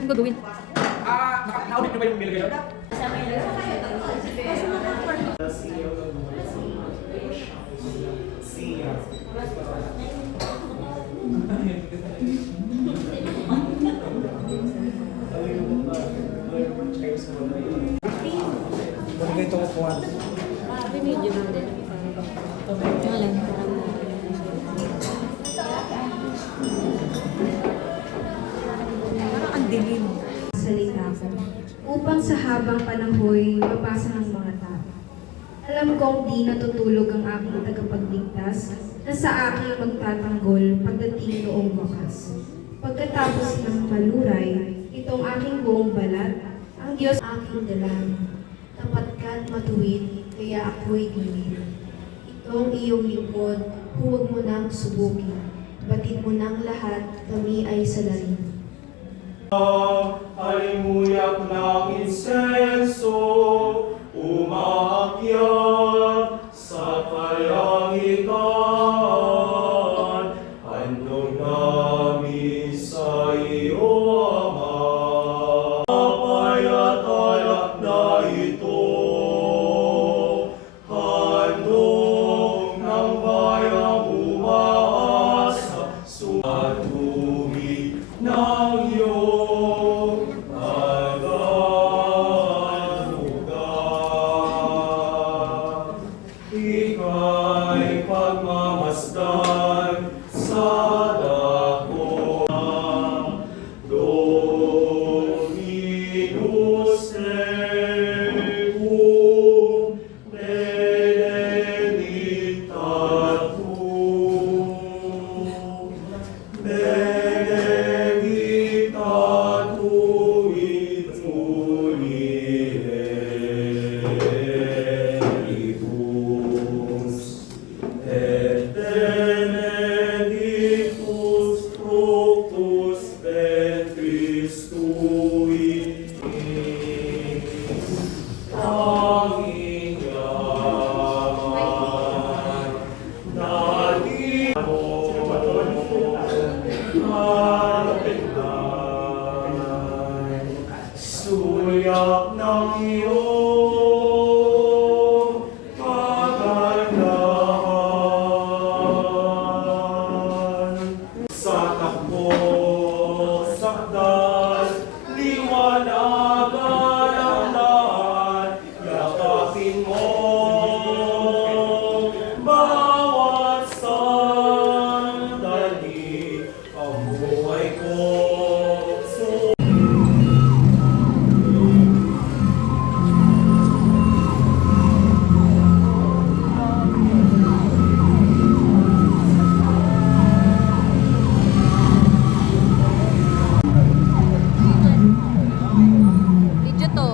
Ang gagawin? Nakaudit na ba yung bill kayo? Ganito ko po. Medyo lang din. Wala. Parang ang dilim. Salita ko, upang sa habang panahon mapasa ng mga tao. Alam kong di natutulog ang aking tagapagligtas na sa aking magtatanggol pagdating noong wakas. Pagkatapos ng maluray, itong aking buong balat, ang Diyos aking dalang. Tapat ka't matuwid, kaya ako'y gawin. Itong iyong lingkod, huwag mo nang subukin. Batid mo nang lahat, kami ay salarin. Halimuyak ng insenso, umaakyat sa kalangitan. Handog namin sa iyo, Ama. Papaya't alak na ito, handog ng bayang umaasa, sumatumi ng iyong pag-anuga. Ika'y pagmamasdan sa dako. Dominus Tecum, benedictatum, benedictatum in mulieribus, et benedictus fructus ventris tui. Tanging yaman, naging suyak ng iyong kagandahan. Sa takbo, sakdal, liwanagan ang lahat, yakapin mo bawat sandali, ang buhay ko. Video to.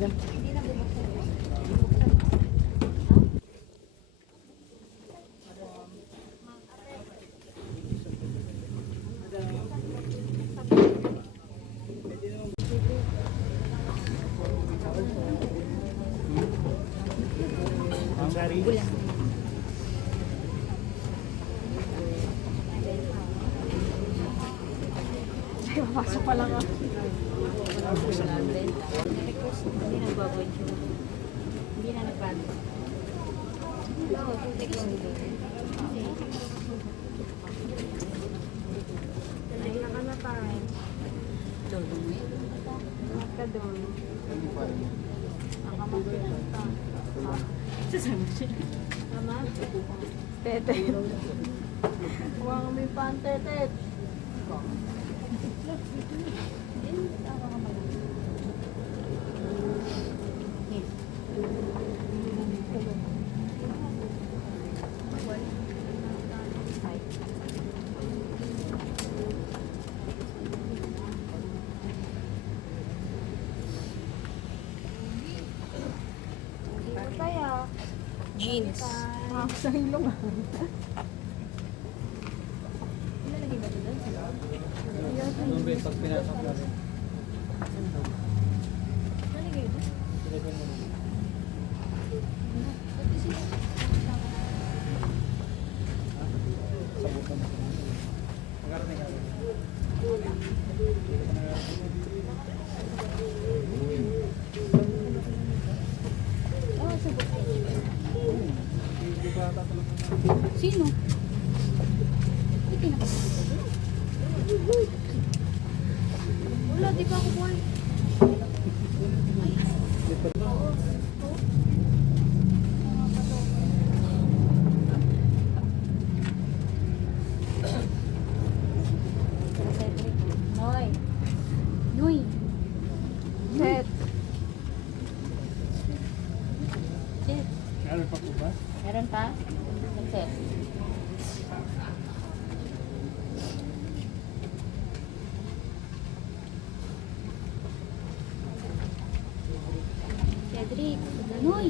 Ang sari. Papasok pa lang ako. Request, hindi nagbabay siya. Hindi na nagbago. Oo, tutik lang dito. Ay, naka na tayo. Doon mo yun? Naka doon. Naka magpunta. Sasama siya. Mama? Tete. Huwag kami pantetet. Jeans. Sa ilong ah. Ilalagay ba ito doon? Yung pag pinasok natin. Ilalagay ito? Sabukan na. Magkarating ka. Oo, sabot. Hindi ba tatulog na? Sino? Hindi kinakasama. Wala, di pa ako buhay. Noy. Noy. Set. Set. Meron pa po ba? Meron pa? Set. Cedric, Noy.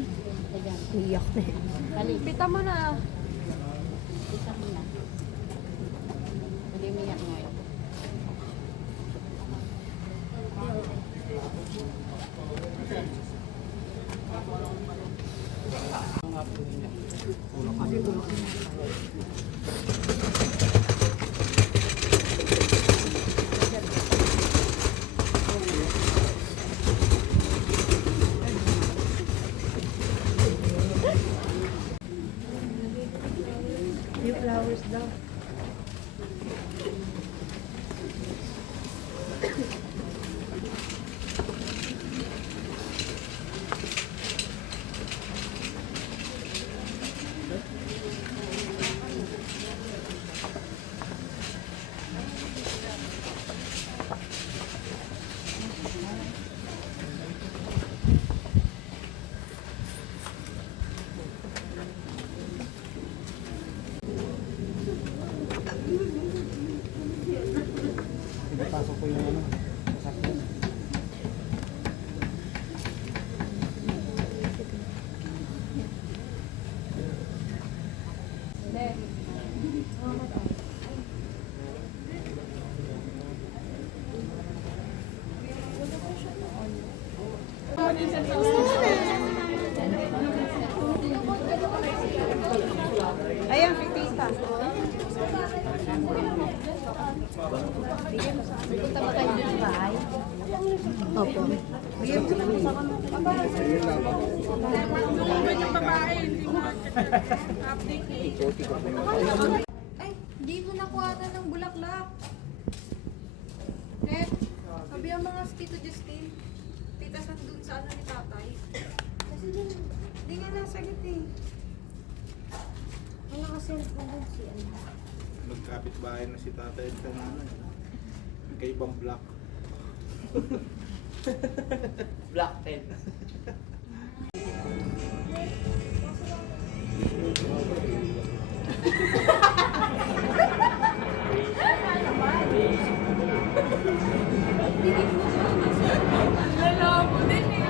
Iyak na. Pita mo na. Pita mo na. Hindi umiyak ngayon. Yung flowers daw. Pinapasok ko yung ano. Sasakyan. Ayan, pipita. Punta ba kayo dun sa bahay? Opo. Ay, di mo nakuha ng bulaklak. Eh, sabi ang mga Tito Justin, pitasan dun sa ano ni tatay. Kasi dun, di nga nasagit eh. Ang nakaselfon dun si ano. Magkapit bahay na si tatay at sa nanay. Magkaibang block. Black 10. Lala mo din eh.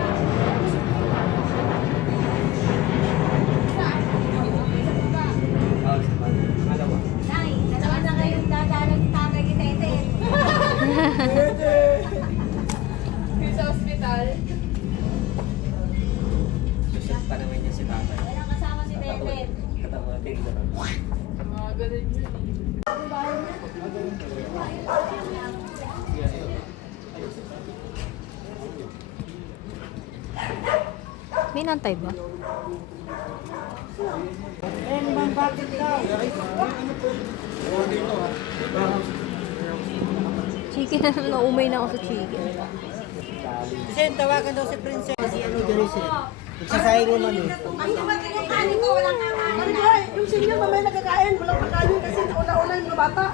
May nantay ba? Chicken na naumay na ako sa chicken. Kasi tawagan daw si Princess. Si ano Jerusalem. Nagsasayang naman eh. Yung senior mamaya nagkakain, walang pagkain kasi nauna-una yung mga bata.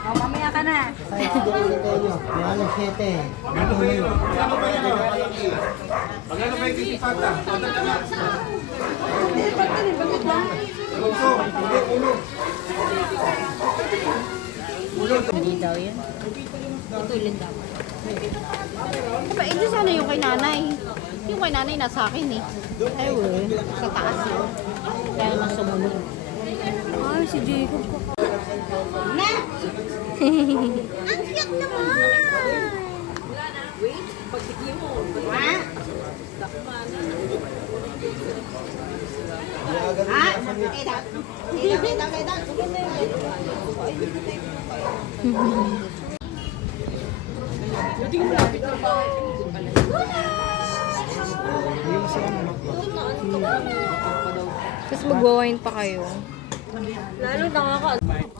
Oh, mamaya ka na. Kaya siguro nito nyo. Mga alas 7. Dito mo yun. Magkano ba yung kitipata? Hindi, pagkain, bakit lang? Hindi daw yun. Tutulin daw. Diba, ito sana yung kay nanay. Yung kay nanay nasa akin eh. Ay, wala. Sa taas yun. Kaya naman sumunod. Ay, si Jacob ko. Na! Ang cute naman! Wait, pagtigli mo. Ha? Tapos magwa-wine pa kayo. Lalo nakaka...